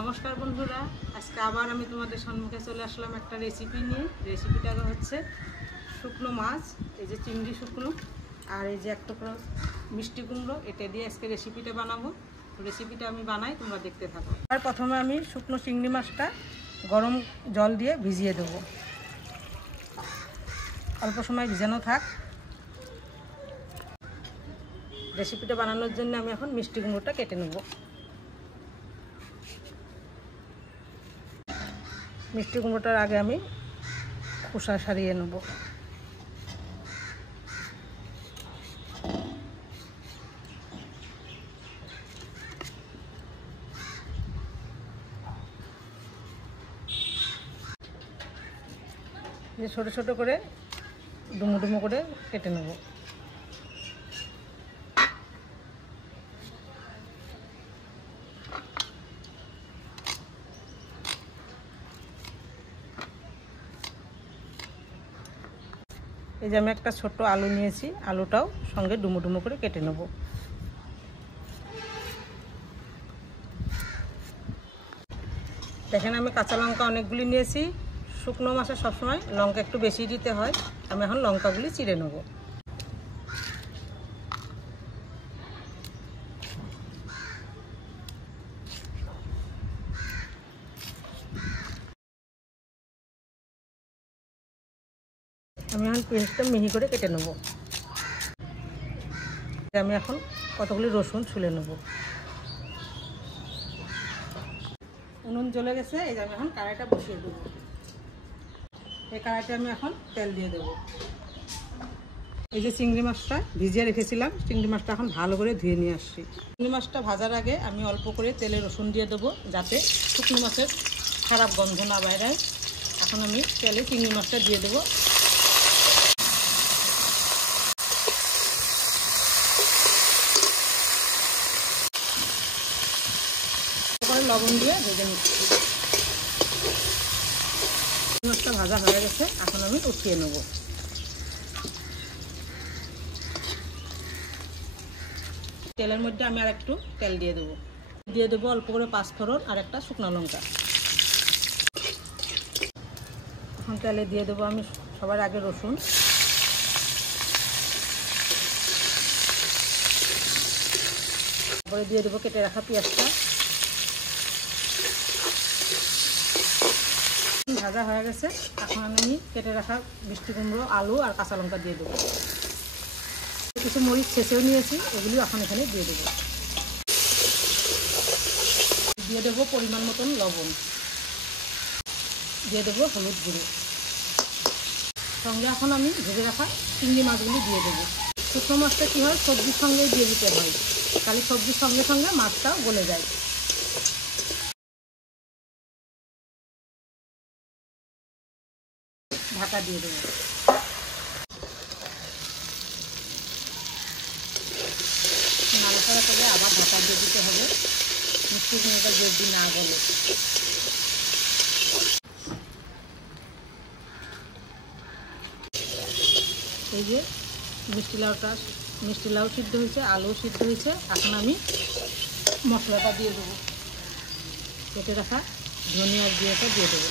নমস্কার বন্ধুরা, আজকে আবার আমি তোমাদের সম্মুখে চলে আসলাম একটা রেসিপি নিয়ে। রেসিপিটা হচ্ছে শুকনো মাছ, এই যে চিংড়ি শুকনো আর এই যে এক টুকরো মিষ্টি কুমড়ো, এটা দিয়ে আজকে রেসিপিটা বানাবো। তো রেসিপিটা আমি বানাই, তোমরা দেখতে থাকো। আর প্রথমে আমি শুকনো চিংড়ি মাছটা গরম জল দিয়ে ভিজিয়ে দেবো, অল্প সময় ভিজানো থাক। রেসিপিটা বানানোর জন্য আমি এখন মিষ্টি কুমড়োটা কেটে নেব। মিষ্টি কুমড়োটার আগে আমি খোসা সারিয়ে নেব। যে ছোটো ছোটো করে ডুমো ডুমো করে কেটে নেব। এই যে আমি একটা ছোট্ট আলু নিয়েছি, আলুটাও সঙ্গে ডুমো ডুমো করে কেটে নেব। দেখেন আমি কাঁচা লঙ্কা অনেকগুলি নিয়েছি। শুকনো মাছে সবসময় লঙ্কা একটু বেশি দিতে হয়। আমি এখন লঙ্কাগুলি চিড়ে নেব। আমি এখন পেঁয়াজটা মিহি করে কেটে নেব। আমি এখন কতগুলি রসুন ছুলে নেব। উনুন জ্বলে গেছে, এই যে আমি এখন কড়াইটা বসিয়ে দেবো। এই কড়াইতে আমি এখন তেল দিয়ে দেব। এই যে চিংড়ি মাছটা ভিজিয়ে রেখেছিলাম, চিংড়ি মাছটা এখন ভালো করে ধুয়ে নিয়ে আসছি। চিংড়ি মাছটা ভাজার আগে আমি অল্প করে তেলে রসুন দিয়ে দেবো, যাতে শুকনো মাছের খারাপ গন্ধ না বাইরায়। এখন আমি তেলে চিংড়ি মাছটা দিয়ে দেবো। তারপরে লবণ দিয়ে ভেজে নিচ্ছি। চিংড়ি মাছটা ভাজা হয়ে গেছে, এখন আমি উঠিয়ে নেব। তেলের মধ্যে আমি আর একটু তেল দিয়ে দেবো অল্প করে পাঁচফোড়ন আর একটা শুকনো লঙ্কা। এখন তেলে দিয়ে দেবো আমি সবার আগে রসুন, তারপরে দিয়ে দেবো কেটে রাখা পেঁয়াজটা। ভাজা হয়ে গেছে, এখন আমি কেটে রাখা মিষ্টি কুমড়ো, আলু আর কাঁচা লঙ্কা দিয়ে দেবো। কিছু মরিচ ছেঁচেও নিয়েছি, এগুলি এখন এখানে দিয়ে দেবো পরিমাণ মতন লবণ, দিয়ে দেবো হলুদ গুঁড়ো। সঙ্গে এখন আমি ভেজে রাখা চিংড়ি মাছগুলি দিয়ে দেবো। শুকনো মাছটা কী হয়, সবজির সঙ্গেই দিয়ে দিতে হয়, তাহলে সবজির সঙ্গে সঙ্গে মাছটাও গলে যায়। ঢাকা দিয়ে দেবো। নাড়াচাড়া করে আবার ঢাকা দিয়ে দিতে হবে, মিষ্টি কুমড়োটা যদি না গলে। এই যে মিষ্টি লাউ সিদ্ধ হয়েছে, আলু সিদ্ধ হয়েছে। এখন আমি মশলাটা দিয়ে দেবো। কেটে রাখা ধনিয়ার জিরাটা দিয়ে দেবো।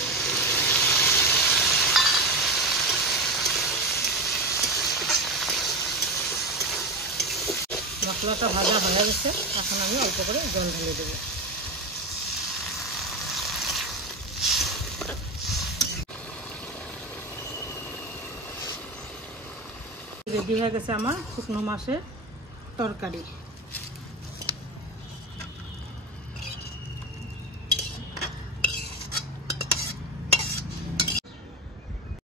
মশলাটা ভাজা হয়ে গেছে, এখন আমি অল্প করে জল ঢেলে দেবো। রেডি হয়ে গেছে আমার শুকনো মাছের তরকারি।